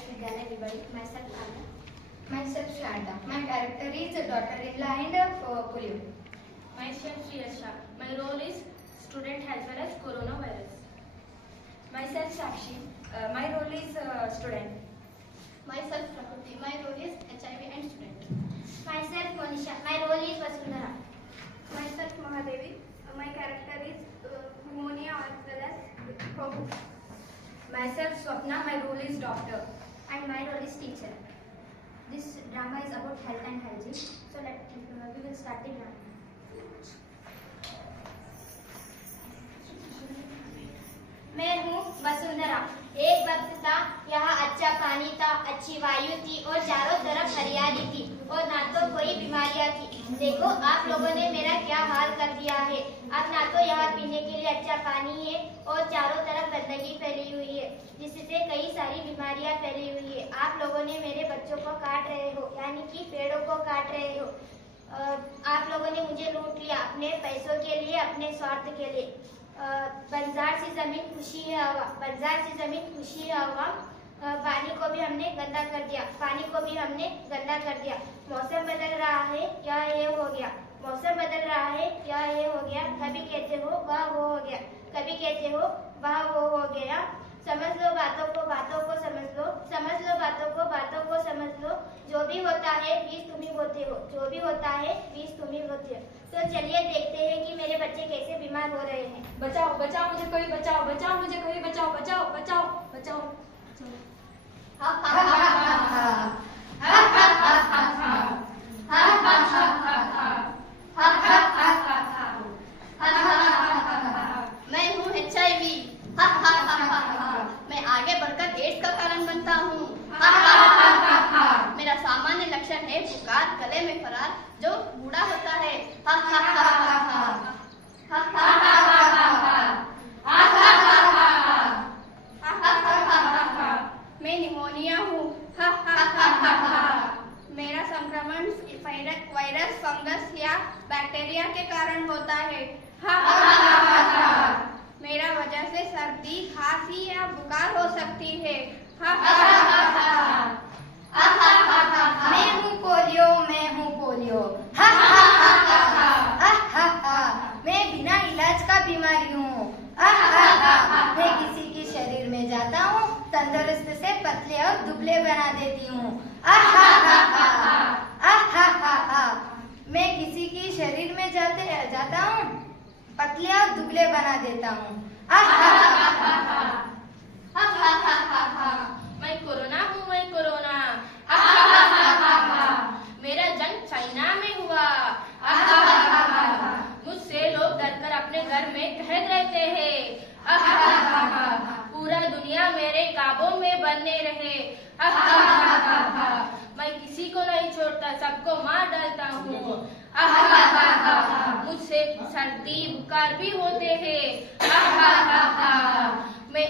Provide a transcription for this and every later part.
Adarsh Vidyalaya Vivadi. Myself Anna. Myself Shanda. My character is a daughter-in-law and polio. Myself Shriyasha. My role is student as well as coronavirus. Myself Sakshi. My role is student. Myself Prakriti. My role is HIV and student. Myself Monisha. My role is Vasundhara. Myself Mahadevi. My character is pneumonia as well as COVID. Myself Swapna. My role is doctor. And my role is teacher. This drama is about health and hygiene. So we will start the drama. मैं हूँ वसुंधरा। एक वक्त था, यहाँ अच्छा पानी था, अच्छी वायु थी और चारों तरफ हरियाली थी और ना तो कोई बीमारियाँ थी। देखो आप लोगों ने मेरा क्या हाल कर दिया है। अब ना तो यहाँ पीने के लिए अच्छा पानी है और चारों तरफ गंदगी फैली हुई है, जिससे कई सारी बीमारियाँ फैली हुई है। आप लोगों ने मेरे बच्चों को काट रहे हो, यानी कि पेड़ों को काट रहे हो। आप लोगों ने मुझे लूट लिया अपने पैसों के लिए, अपने स्वार्थ के लिए। बंजार सी जमीन खुशी है हवा, बंजार सी जमीन खुशी है हवा। पानी को भी हमने गंदा कर दिया, पानी को भी हमने गंदा कर दिया। मौसम बदल रहा है, क्या ये हो गया। मौसम बदल रहा है, क्या ये हो गया। कभी कहते हो वाह वो हो गया, कभी कहते हो वाह वो हो गया। समझ लो बातों को समझ लो, समझ लो बातों को समझ लो। जो भी होता है बीज तुम ही बोते हो, जो भी होता है बीज तुम ही बोते हो। तो चलिए देखते हैं कि मेरे बच्चे कैसे बीमार हो रहे हैं। बचाओ बचाओ मुझे कोई बचाओ, बचाओ मुझे कोई बचाओ, बचाओ बचाओ बचाओ। मैं हूँ HIV। मैं आगे बढ़कर एड्स का कारण बनता हूँ। मेरा सामान्य लक्षण है बुखार, गले में खराश, जो बूढ़ा होता है। मैं निमोनिया हूँ। मेरा संक्रमण वायरस, फंगस या बैक्टीरिया के कारण होता है। मेरा वजह से सर्दी, खांसी या बुखार हो सकती है। मैं हूँ पोलियो, मैं हूँ पोलियो। मैं बिना इलाज का बीमारी हूँ। मैं किसी के शरीर में जाता हूँ, तंदुरुस्त से पतले और दुबले बना देती हूँ। मैं किसी के शरीर में जाता हूँ, पतले और दुबले बना देता हूँ। मैं कोरोना हूँ, मैं कोरोना। मेरा जन्म चाइना में हुआ। मुझसे लोग डरकर अपने घर में कैद रहते हैं। पूरा दुनिया मेरे काबू में बने रहे। मैं किसी को नहीं छोड़ता, सबको मार डालता हूँ। मुझसे सर्दी बुखार भी होते हैं।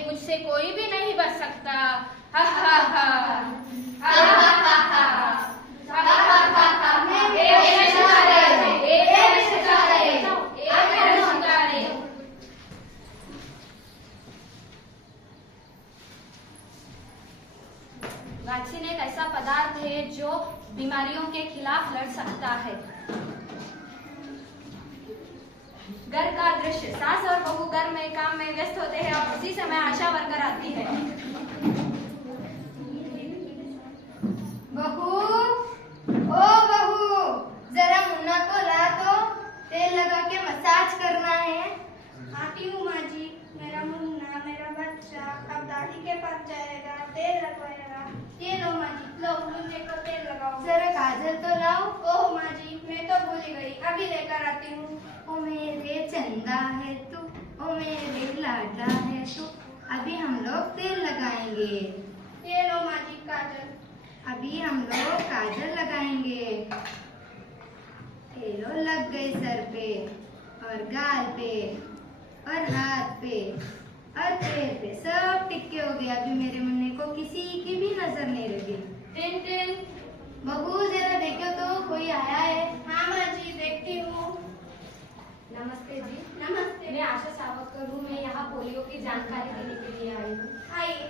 मुझसे कोई भी नहीं बच सकता। वैक्सीन एक ऐसा पदार्थ है जो बीमारियों के खिलाफ लड़ सकता है। घर का दृश्य, सास और बहू घर में काम में व्यस्त होते हैं और उसी समय आशा वर्कर आती है। बहू, ओ बहू, जरा मुन्ना को ला तो, तेल लगा के मसाज करना है। आती हूँ माँ जी। मेरा मुन्ना, मेरा बच्चा अब दादी के पास जाएगा, तेल लगवाएगा। ये लो माँ जी, लो मुन्ने को तेल लगाओ। जरा काजल तो लाओ। ओह माँ जी, मैं तो भूल ही गई, अभी लेकर आती हूँ। ओ मेरे चंदा है तू, ओ मेरे लाडा है तू, अभी हम लोग तेल लगाएंगे। ये लो माँ जी काजल। अभी हम लोग काजल लगाएंगे। ये लो लग गई सर पे और गाल पे और हाथ पे और पैर पे, सब टिक्के हो गए। अभी मेरे मुन्ने को किसी की भी नजर नहीं लगी। टिन बहू जरा देखो तो कोई आया है। हाँ माँ जी, देखती हूँ। नमस्ते जी। नमस्ते। मैं आशा सावरकर हूँ। मैं यहाँ पोलियो की जानकारी देने के लिए आई हूँ। आइए।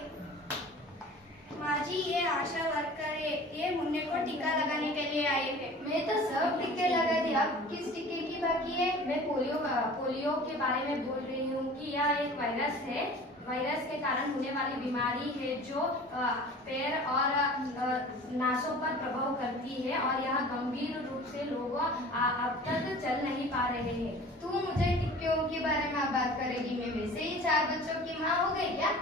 माँ जी, ये आशा वर्कर है, ये मुन्ने को टीका लगाने के लिए आए हैं। मैं तो सब टीके लगा दी, अब किस टीके की बाकी है? मैं पोलियो के बारे में बोल रही हूँ कि यह एक वायरस है। वायरस के कारण होने वाली बीमारी है जो पैर और नासों पर प्रभाव करती है और यह गंभीर रूप से लोग अब तक चल नहीं पा रहे हैं। तू मुझे टिक्कियों के बारे में बात करेगी? मैं वैसे ही 4 बच्चों की माँ हो गई क्या?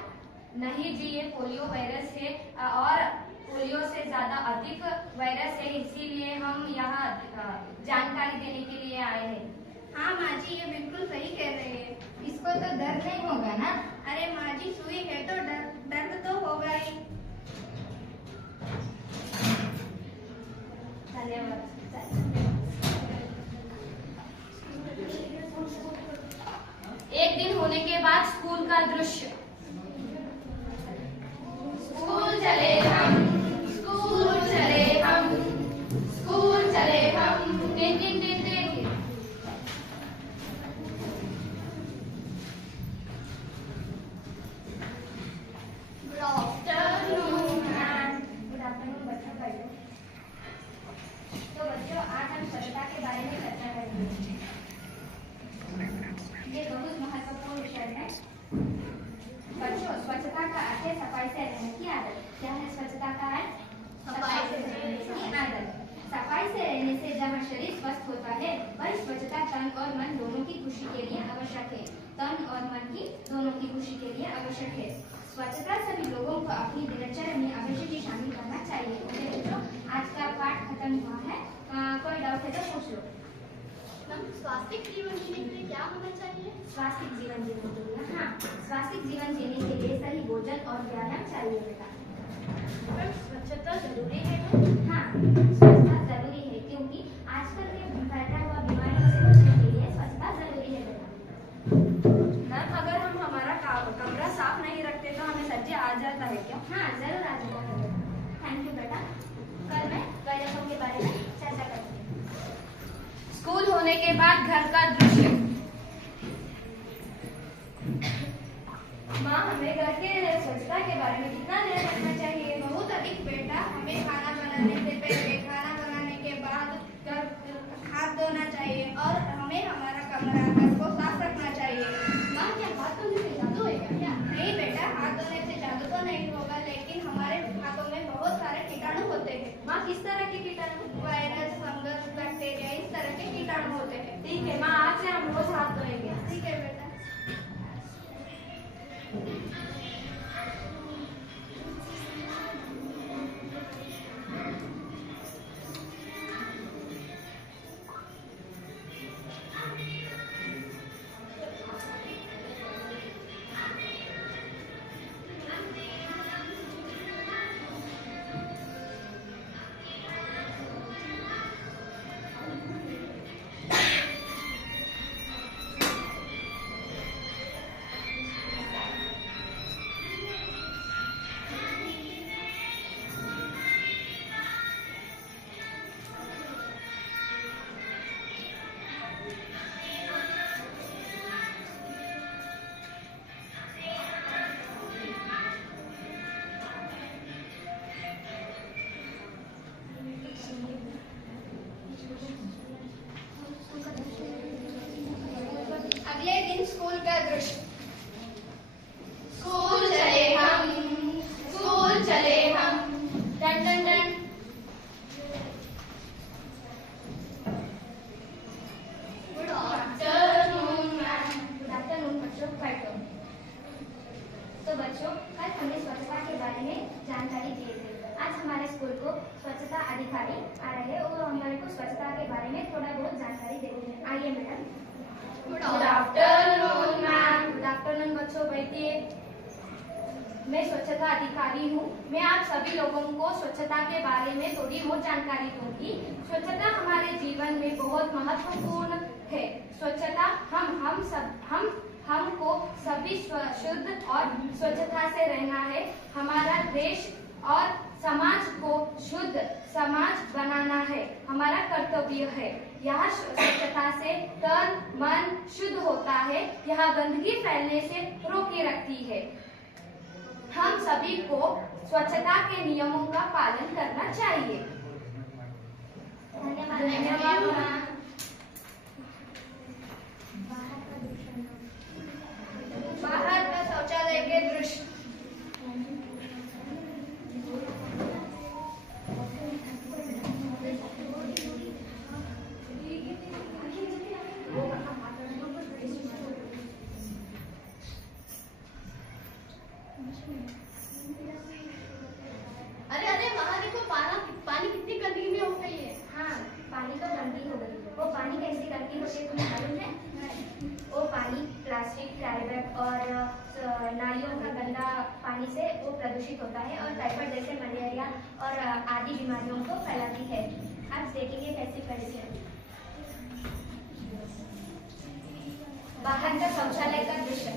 नहीं जी, ये पोलियो वायरस है और पोलियो से ज्यादा अधिक वायरस है, इसीलिए हम यहाँ जानकारी देने के लिए आए हैं। हाँ माँ जी, ये बिल्कुल सही कह रहे हैं। इसको तो दर्द नहीं होगा ना? अरे माँ जी, सुई है तो दर्द तो होगा ही। धन्यवाद। एक दिन होने के बाद स्कूल का दृश्य। स्कूल चले हम, स्कूल चले हम, स्कूल चले हम। Tin tin tin tin. Good afternoon ma'am. Good afternoon बच्चों। बैठो। तो बच्चों, आज हम स्वच्छता के बारे में चर्चा करेंगे। ये बहुत महत्वपूर्ण विषय है। बच्चों, स्वच्छता का अर्थ है सफाई से रहने की आदत। क्या है स्वच्छता का अर्थ? सफाई से रहने की आदत। सफाई से रहने से जहाँ शरीर स्वस्थ होता है, वही स्वच्छता तन और मन दोनों की खुशी के लिए आवश्यक है। तन और मन की दोनों की खुशी के लिए आवश्यक है। स्वच्छता सभी लोगों को अपनी दिनचर्या में अवश्य ही शामिल करना चाहिए। ओके बच्चों, आज का पाठ खत्म हुआ है। कोई डाउट है तो पूछ लो। मैम, स्वास्थ्य जीवन जीने के लिए क्या होना चाहिए? स्वास्थ्य जीवन जीने के लिए, हाँ, स्वास्थ्य जीवन जीने के लिए सही भोजन और व्यायाम चाहिए बेटा। मैम, स्वच्छता जरूरी है ना? हाँ, स्वच्छता जरूरी है क्योंकि आजकल के फैला हुआ बीमारियों से बचने के लिए स्वच्छता जरूरी है बेटा। मैम, अगर हम हमारा कमरा साफ नहीं रखते तो हमें सज्जे आ जाता है क्या? हाँ, जरूर आ जाता है बेटा। थैंक यू बेटा। कल मैं वायरसों के बारे में चर्चा करूँगी। स्कूल होने के बाद घर का दृश्य। माँ, हमें घर के स्वच्छता के बारे में कितना ध्यान रखना चाहिए? बहुत अधिक बेटा। हमें खाना बनाने से पहले, खाना बनाने के बाद हाथ धोना चाहिए और हमें हमारा कमरा घर को साफ रखना चाहिए। मैम, क्या हाथ धोने से जादू होएगा क्या? नहीं बेटा, हाथ धोने से जादू तो नहीं होगा, लेकिन हमारे हाथों में बहुत सारे कीटाणु होते हैं। माँ, किस तरह के कीटाणु? वायरस, फंगस, बैक्टीरिया, इस तरह के कीटाणु होते हैं। ठीक है माँ, आज से हम रोज हाथ धोएंगे। ठीक है बेटा। अगले दिन स्कूल का दृश्य। स्कूल चले हम, स्कूल चले हम। टन टन टन। Good afternoon ma'am. Good afternoon बच्चों। बैठो। तो बच्चों, कल हमने स्वच्छता के बारे में जानकारी दी थी। आज हमारे स्कूल को स्वच्छता अधिकारी आ रहे हैं और हमारे को स्वच्छता के बारे में थोड़ा बहुत जानकारी देते हैं। आइए madam. Good good afternoon ma'am. Good afternoon बच्चों, बैठिए। मैं स्वच्छता अधिकारी हूँ। मैं आप सभी लोगों को स्वच्छता के बारे में थोड़ी बहुत जानकारी दूंगी। स्वच्छता हमारे जीवन में बहुत महत्वपूर्ण है। स्वच्छता हमको सभी शुद्ध और स्वच्छता से रहना है। हमारा देश और समाज को शुद्ध समाज बनाना है, हमारा कर्तव्य है। यहाँ स्वच्छता से तन मन शुद्ध होता है। यहाँ गंदगी फैलने से रोके रखती है। हम सभी को स्वच्छता के नियमों का पालन करना चाहिए। धन्यवाद। बाहर का शौचालय के दृश्य। अरे वहाँ देखो पानी कितनी गंदगी में हो गई है। हाँ, पानी तो गंदी हो गई। वो पानी कैसी गंदी होती है तुम्हें मालूम है? वो पानी प्लास्टिक, कैरीबैग और नालियों का गंदा पानी से वो प्रदूषित होता है और टाइफाइड जैसे मलेरिया और आदि बीमारियों को फैलाती है। आज देखेंगे कैसी फैलती है। बाहर का शौचालय का दृश्य।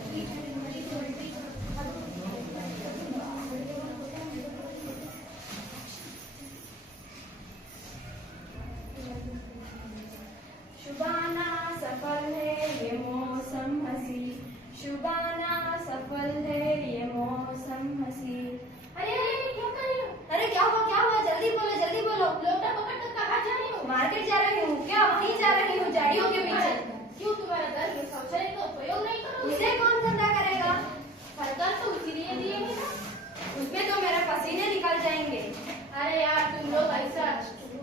शुबाना सफल है ये मौसम हंसी, शुबाना सफल है ये मौसम हंसी। अरे क्या कर रही हो? अरे क्या हुआ? जल्दी बोलो। लोटा पकड़ कर कहाँ जा रही हो? मार्केट जा रही हूँ। क्या वहीं जा रही हूँ झाड़ियों के पीछे? क्यों तुम्हारे घर में शौचालय का उपयोग नहीं करोगे? उसे कौन गंदा करेगा? सरकार तो इसीलिए दिए है ना। उसमें तो मेरे पसीने निकल जाएंगे। अरे यार तुम लोग ऐसा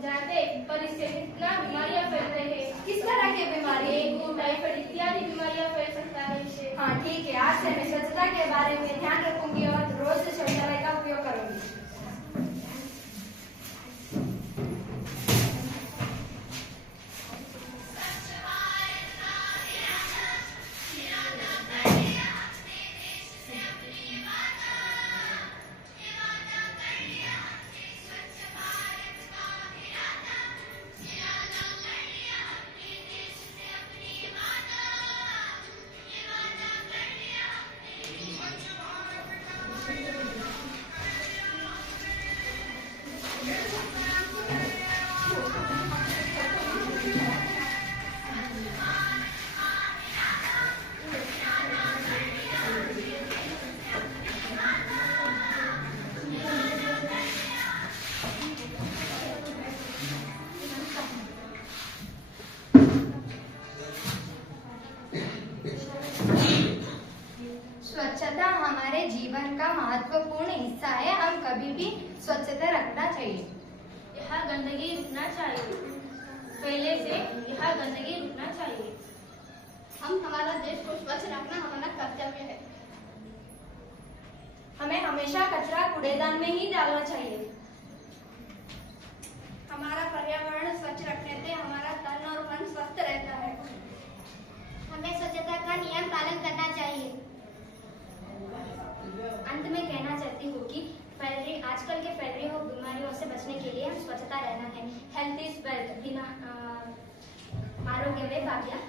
जानते पर इससे कितना बीमारियां फैल रही है। किस तरह की बीमारी? डेंगू, टाइफाइड इत्यादि बीमारियां फैल सकता है इससे। हाँ ठीक है, आज से मैं स्वच्छता के बारे में ध्यान रखूंगी और रोज शौचालय का उपयोग करूंगी। स्वच्छता हमारे जीवन का महत्वपूर्ण हिस्सा है। हम कभी भी स्वच्छता रखना चाहिए। यहाँ गंदगी रुकना चाहिए, पहले से यहाँ गंदगी रुकना चाहिए। हम हमारा देश को स्वच्छ रखना हमारा कर्तव्य है। हमें हमेशा कचरा कूड़ेदान में ही डालना चाहिए। हमारा पर्यावरण स्वच्छ रखने से हमारा तन और मन स्वस्थ रहता है। हमें स्वच्छता का नियम पालन करना चाहिए। अंत में कहना चाहती हूँ कि आजकल के फैल रही हुई बीमारियों से बचने के लिए हम स्वच्छता रहना है। हेल्थ इज वेल्थ, आरोग्य वे भाग्य।